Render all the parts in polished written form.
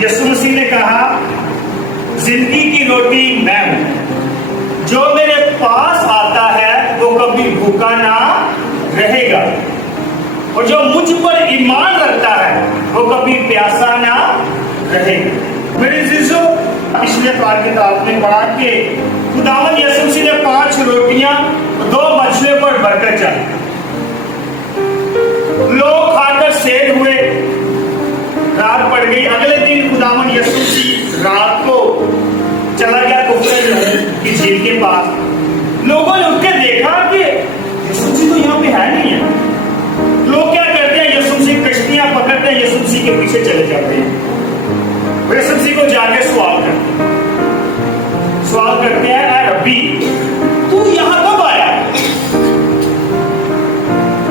یسوع مسیح نے کہا زندگی کی روٹی میں ہوں، جو میرے پاس آتا ہے وہ کبھی بھوکا نہ رہے گا، اور جو مجھ پر ایمان رکھتا ہے وہ کبھی پیاسا نہ رہے گا۔ میرے عزیزو، پچھلے پار کتاب میں پڑھا کہ خداوند یسوع مسیح نے 5 روٹیاں 2 مچھلیوں پر برکت چاہی، لوگ کھا کر سیر ہوئے، رات پڑ گئی۔ اگلے دن خداوند یسوع مسیح رات کو چلا گیا کفر کی جھیل کے پاس۔ لوگوں نے اٹھ کے دیکھا کہ یسوع مسیح تو یہاں پہ ہے نہیں ہے۔ لوگ کیا کرتے ہیں؟ یسوع مسیح کشتیاں پکڑتے ہیں، یسوع مسیح کے پیچھے چلے جاتے ہیں، یسوع مسیح کو جا کے سوال کرتے ہیں، اے ربی تو یہاں کب آیا؟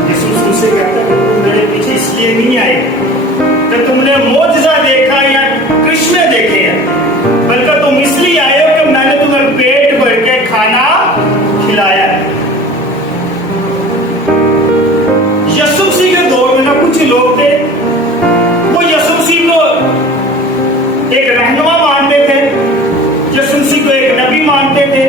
یسوع مسیح سے کہتا ہے کہ تم میرے پیچھے اس لیے نہیں آئے کہ تم نے معجزہ دیکھا یا کرشمے دیکھے ہیں، بلکہ تم اس لیے آئے ہو کہ میں نے تمہیں پیٹ بھر کے کھانا کھلایا ہے۔ یسوع مسیح کے دور میں نہ کچھ لوگ تھے، وہ یسوع مسیح کو ایک رہنما مانتے تھے، یسوع مسیح کو ایک نبی مانتے تھے،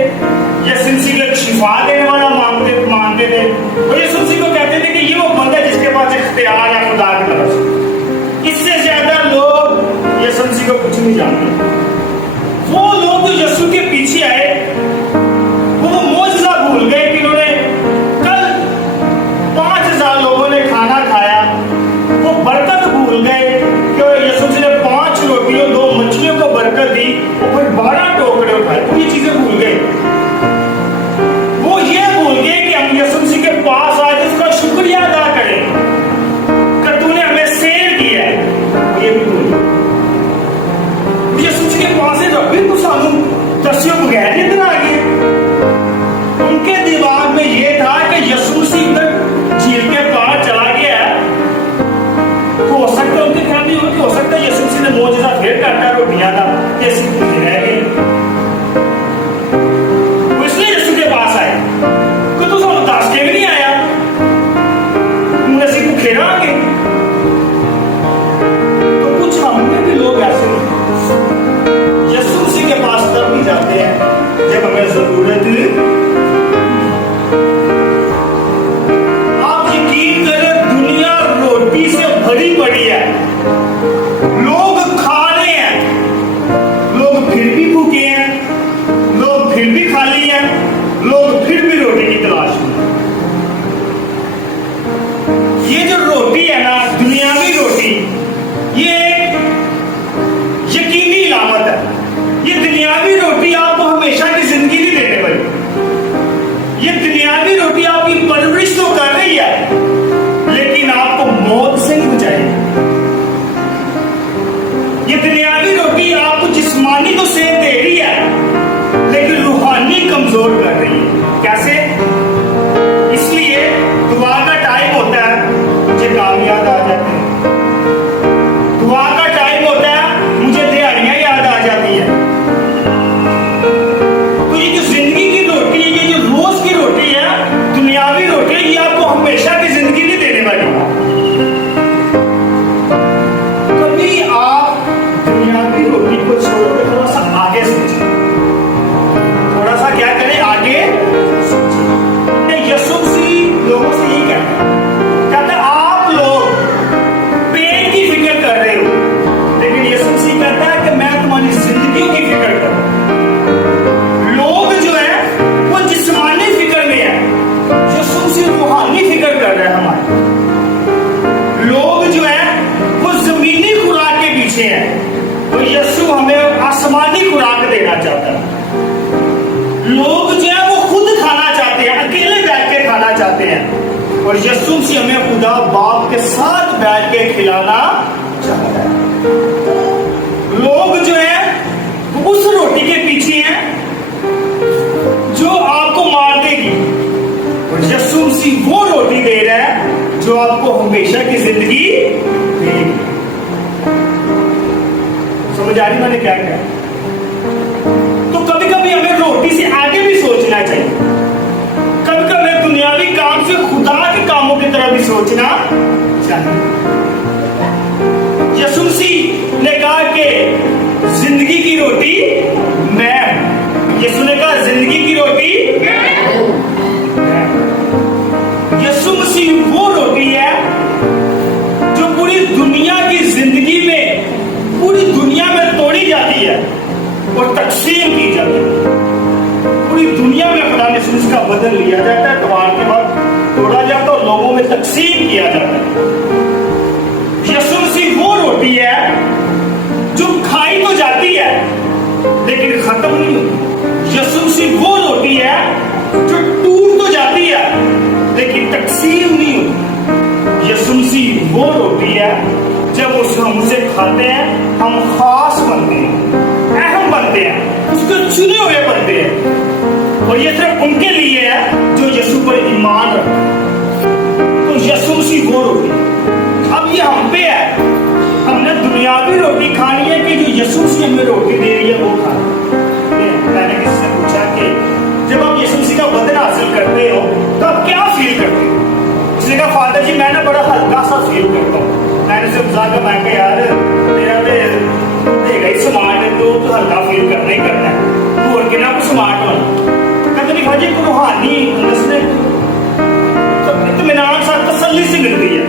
یسوع مسیح کو ایک شفا دینے والا مانتے تھے، اور یسوع مسیح کو کہتے تھے کہ یہ وہ بندہ جس کے پاس اختیار ہے خدا کی طرف سے۔ اس سے زیادہ لوگ یسوع مسیح کو کچھ نہیں جانتے۔ وہ لوگ جو یسوع کے پیچھے آئے وہ معجزہ بھول گئے کہ انہوں نے کل 5000 لوگوں نے کھانا کھایا، وہ برکت بھول گئے کہ یسوع مسیح نے 5 روٹیوں 2 مچھلیوں کو برکت دی، اور پھر 12 ٹوکرے اٹھائے، وہ یہ چیزیں بھول گئے۔ وہ یہ بھول گئے کہ ہم یسوع مسیح کے پاس آج اس کا شکریہ ادا کریں کہ تو نے ہمیں سیر کیا ہے، یہ بھی بھول گئے۔ یسوع مسیح کے پاس ہے، ربی تو سانو دسیوں بغیر ہی ادھر آ گئے۔ ان کے دماغ میں یہ تھا کہ یسوع مسیح ادھر جھیل کے پار چلا گیا ہے، ہو سکتا ہے ان کے خیال میں ہو سکتا ہے یسوع مسیح نے معجزہ پھر کرتا روٹیاں کا جیسے بھوکے رہ گئے۔ وہ اس لیے یسوع کے پاس آئے کہ تو سانو دس کے بھی نہیں آیا، تم ایسے بھوکے رہ گئے۔ تو کچھ ہم میں بھی لوگ ایسے یسوع مسیح کے پاس تب بھی جاتے ہیں جب ہمیں ضرورت۔ آپ یقین کریں دنیا روٹی سے بھری پڑی ہے، لوگ کھا رہے ہیں، لوگ پھر بھی بھوکے ہیں، لوگ پھر بھی خالی ہیں، لوگ پھر بھی روٹی کی تلاش میں۔ یہ جو روٹی ہے نا، دنیاوی روٹی، یہ ایک یقینی علامت ہے۔ یہ دنیاوی روٹی آپ کو ہمیشہ کی زندگی نہیں دینے والی۔ یہ دنیاوی روٹی آپ کی پرورش تو کر رہی ہے لیکن آپ کو موت سے نہیں بچائے گی۔ یہ دنیاوی روٹی آپ کو جسمانی تو صحت دے رہی ہے لیکن روحانی کمزور کر رہی ہے۔ کیسے؟ اس لیے دعا کا ٹائم ہوتا ہے، مجھے کام یاد آ جاتے ہیں، دعا کا ٹائم ہوتا ہے، مجھے دیہڑیاں یاد آ جاتی ہیں۔ تو یہ جو زندگی کی روٹی ہے، یہ جو روز کی روٹی ہے، دنیاوی روٹی ہے، یہ آپ کو ہمیشہ کی زندگی نہیں دینے والی۔ کبھی آپ دنیاوی روٹی کو چھوڑ کے تھوڑا سا آگے سوچیں، تھوڑا سا کیا کریں، آگے سوچیں۔ یسوع مسیح لوگوں سے یہی کہتا ہے آپ لوگ پیٹ کی فکر کر رہے ہو، لیکن یسوع مسیح کہتا ہے کہ میں تمہاری زندگیوں کی فکر کروں۔ لوگ جو ہے وہ جسمانی فکر میں ہے، یسوع مسیح روحانی فکر کر رہا ہے ہماری۔ لوگ جو ہے وہ زمینی خوراک کے پیچھے ہیں، تو یسوع ہمیں آسمانی خوراک دینا چاہتا ہے۔ لوگ جو ہے وہ خود کھانا چاہتے ہیں، اکیلے بیٹھ کے کھانا چاہتے ہیں، اور یسوع مسیح ہمیں خدا باپ کے ساتھ بیٹھ کے کھلانا چاہتا ہے۔ لوگ جو ہے وہ اس روٹی کے پیچھے ہیں جو آپ کو مار دے گی، اور یسوع مسیح وہ روٹی دے رہا ہے جو آپ کو ہمیشہ کی زندگی دے گی۔ سمجھ آ رہی میں نے کیا کہا؟ تو کبھی کبھی ہمیں روٹی سے آگے بھی سوچنا چاہیے، کبھی کبھی دنیاوی کام سے خدا کے کاموں کی طرح بھی سوچنا چاہیے۔ یسوع مسیح نے کہا کہ اور تقسیم کی جاتی ہے. پوری دنیا میں خدا نے اس کا بدن لیا جاتا ہے, اتوار کے بعد توڑا جاتا ہے اور لوگوں میں تقسیم کیا جاتا ہے. یسوع مسیح وہ روٹی ہے جو کھائی تو جاتی ہے لیکن ختم نہیں ہوتی. یسوع مسیح وہ روٹی ہے جو ٹوٹ تو جاتی ہے لیکن تقسیم نہیں ہوتی. یسوع مسیح وہ روٹی ہے جب ہم اسے کھاتے ہیں ہم خاص بنتے ہیں, اہم بنتے ہیں, اس کے چنے ہوئے بنتے ہیں. اور یہ صرف ان کے لیے ہے جو یسوع پر ایمان رکھتے ہیں. تو یسوع مسیح وہ روٹی. اب یہ ہم پہ ہے, ہم نے دنیاوی روٹی کھانی ہے کہ جو یسوع مسیح ہمیں روٹی دے رہی ہے وہ کھانی. میں نے کسی سے پوچھا کہ جب آپ یسوع مسیح کا بدن حاصل کرتے ہو تو آپ کیا فیل کرتے ہو؟ اس نے کہا فادر جی میں نے بڑا ہلکا سا فیل کرتا ہوں. میں نے اسے بتا کہ میں کہا یار تیرا دے گا ہی سمارٹ ہے تو ہلکا فیل کرنا ہی کرنا ہے, تو اور کہنا کو سمارٹ ہونا. کہتے نہیں بھائی کو روحانی نسلیں اطمینان ساتھ تسلی سے مل رہی ہے.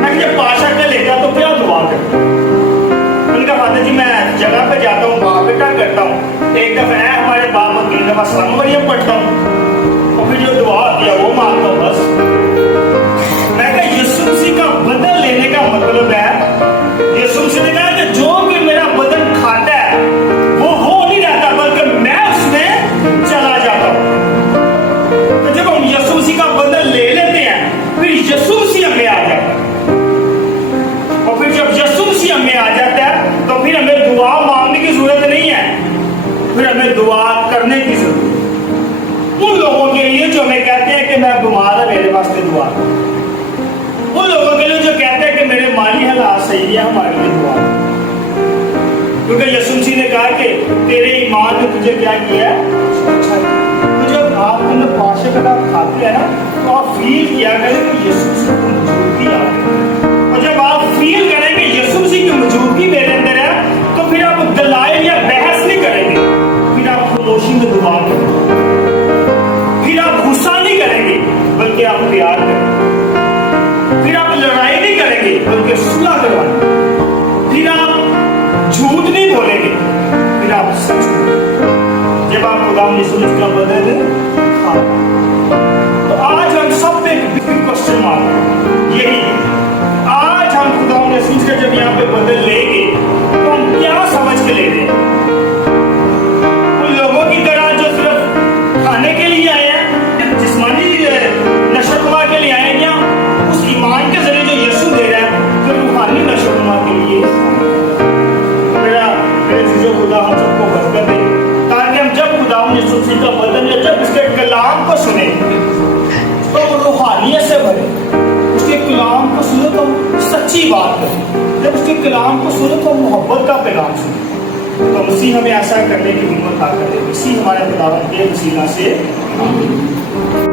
میں کہ جب پاشا کے لے جا تو کیا دعا کرتا ہوں. میں نے کہا فادر جی میں جگہ پہ جاتا ہوں باپ بیٹا کرتا ہوں, ایک دفعہ ہے ہمارے باپ اور 3 دفعہ سلام مریم پڑھتا ہوں اور پھر جو دعا ہوتی ہے وہ مانگتا ہوں بس. میں کہا یسوع مسیح کا بدن لینے کا مطلب ہے, یسوع مسیح نے کہا کہ جو بھی میرا بدن کھاتا ہے وہ ہو نہیں رہتا بلکہ میں اس میں چلا جاتا ہوں. تو جب ہم یسوع مسیح کا بدن لے لیتے ہیں پھر یسوع مسیح ہمیں آ جاتا ہے, اور پھر جب یسوع مسیح ہمیں آ جاتا ہے تو پھر ہمیں دعا مانگنے کی ضرورت نہیں ہے, پھر ہمیں دعا کرنے کی ضرورت ہے. ان لوگوں کے لیے جو ہمیں کہتے ہیں کہ میں بیمار ہے میرے واسطے دعا کرو, ان لوگوں کے لیے جو کہتے ہیں کہ میرے مالی حالات صحیح ہے ہمارے لیے دعا کرو. کیونکہ یسوع مسیح نے کہا کہ تیرے ایمان نے تجھے کیا کیا ہے, اچھا کیا. تو جب آپ اپنے پاشے کا آپ کھاتے ہیں نا تو آپ فیل کیا کریں کہ یسوع مسیح کی موجودگی آ گئی, اور جب آپ فیل کریں کہ یسوع مسیح کی موجودگی میرے اندر ہے تو پھر آپ دلائل یا بحث نہیں کریں گے, پھر آپ خاموشی میں دعا کریں گے, پھر آپ غصہ نہیں کریں گے بلکہ آپ پیار کریں گے, پھر آپ لڑائی نہیں کریں گے بلکہ صلح کروائیں گے, پھر آپ جھوٹ نہیں بولیں گے پھر آپ سچ بولیں گے. جب آپ خدا یسوع مسیح کا بدن کھائیں. تو آج ہم سب پہ ایک بگ کوسچن مارک ہے, یہی آج ہم خدا یسوع مسیح کا جب یہاں پہ بدن لیں گے تو ہم کیا سمجھ کے لے رہے ہیں؟ ان لوگوں کی طرح جو صرف کھانے کے لیے آئے ہیں, جسمانی نشو و نما کے لیے آئے ہیں, یا اس ایمان کے ذریعے جو یسوع دے رہا ہے جو روحانی نشو و نما کے لیے. میرے چیزوں خدا ہم سب کو برکت دے تاکہ ہم جب خدا یسوع مسیح کا بدن یا جب اس کے کلام کو سنیں تو وہ روحانیت سے بھرے, اس کے کلام کو سنو تو سچی بات کریں, جب اس کے کلام کو سنو تو محبت کا پیغام سنیں. تو مسیح ہمیں ایسا کرنے کی ہمت عطا کرے. مسیح ہمارے خداوند کے وسیلہ سے آمین.